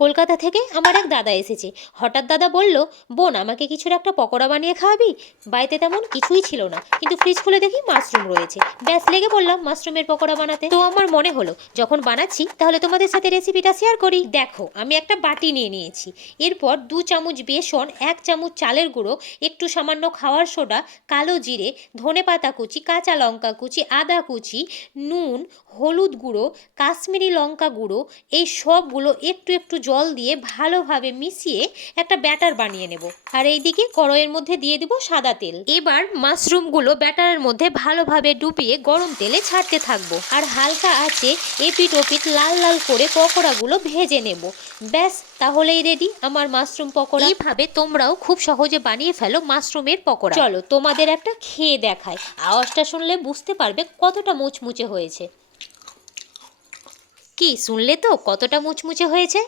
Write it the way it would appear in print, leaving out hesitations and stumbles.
কলকাতা থেকে আমার এক দাদা এসেছে। হঠাৎ দাদা বলল, বোন আমাকে কিছুর একটা পকোড়া বানিয়ে খাওয়াবি। বাড়িতে তেমন কিছুই ছিল না, কিন্তু ফ্রিজ খুলে দেখি মাশরুম রয়েছে। ব্যাস লেগে বললাম মাশরুমের পকোড়া বানাতে। তো আমার মনে হলো যখন বানাচ্ছি তাহলে তোমাদের সাথে রেসিপিটা শেয়ার করি। দেখো আমি একটা বাটি নিয়ে নিয়েছি। এরপর 2 চামচ বেসন, 1 চামচ চালের গুঁড়ো, একটু সামান্য খাওয়ার সোডা, কালো জিরে, ধনেপাতা কুচি, কাঁচা লঙ্কা কুচি, আদা কুচি, নুন, হলুদ গুঁড়ো, কাশ্মীরি লঙ্কা গুঁড়ো, এই সবগুলো একটু একটু জল দিয়ে ভালোভাবে মিশিয়ে একটা ব্যাটার বানিয়ে নেব। আর এইদিকে কড়াইয়ের মধ্যে দিয়ে দিব সাদা তেল। এবার মাশরুমগুলো ব্যাটারের মধ্যে ভালোভাবে ডুবিয়ে গরম তেলে ছাড়তে থাকবো। আর হালকা আঁচে এপিট ওপিট লাল লাল করে পকোড়াগুলো ভেজে নেব। ব্যাস তাহলেই রেডি আমার মাশরুম পকোড়া। এইভাবে তোমরাও খুব সহজে বানিয়ে ফেলো মাশরুমের পকোড়া। চলো তোমাদের একটা খেয়ে দেখায়। আওয়াজটা শুনলে বুঝতে পারবে কতটা মুচমুচে হয়েছে। কি শুনলে তো কতটা মুচমুচে হয়েছে।